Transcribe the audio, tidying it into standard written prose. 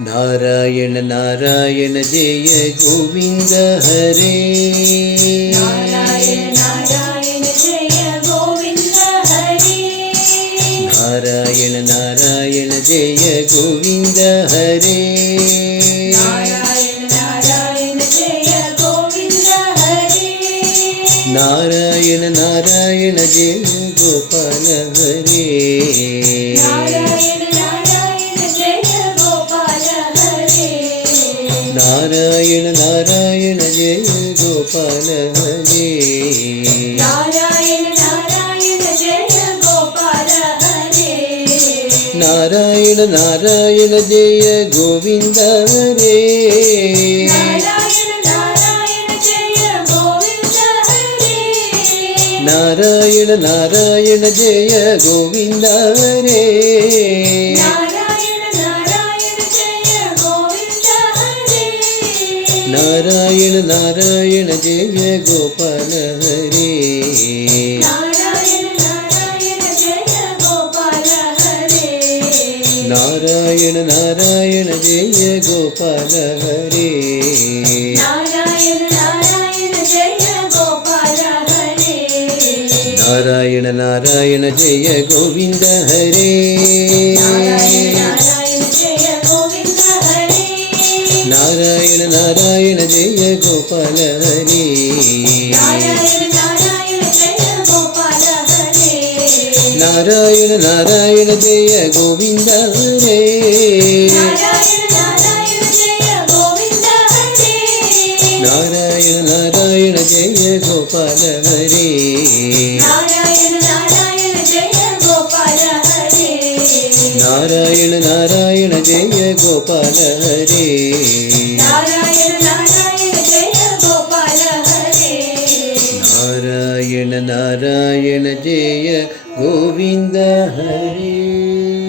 नारायण नारायण जय गोविंद हरे। नारायण नारायण जय गोविंद हरे। नारायण नारायण जय गोविंद हरे। नारायण नारायण जय गोविंद हरे। नारायण नारायण जय गोपाल हरे। नारायण नारायण जय गोपाल हरे। नारायण नारायण जय गोपाल हरे। नारायण नारायण जय गोपाल हरे। नारायण नारायण जय गोविंद हरे। नारायण नारायण जय गोविंद हरे। नारायण नारायण जय गोविंद हरे। नारायण नारायण जय गोविंद हरे। नारायण नारायण जय गोपाल हरे। नारायण नारायण जय गोपाल हरे। नारायण नारायण जय गोपाल हरे। नारायण नारायण जय गोपाल हरे। नारायण नारायण जय गोविंद हरे। नारायण नारायण जय गोविंद हरे। नारायण नारायण जय गोपाल हरे। नारायण नारायण जय गोपाल हरे। नारायण नारायण जय गोविंद हरे। नारायण नारायण जय गोविंद हरे। नारायण नारायण जय गोपाल हरे। नारायण नारायण जय गोपाल हरे। नारायण नारायण जय गोपाल हरे। नारायण नारायण जय गोपाल हरे। नारायण नारायण जय गोविंद हरे।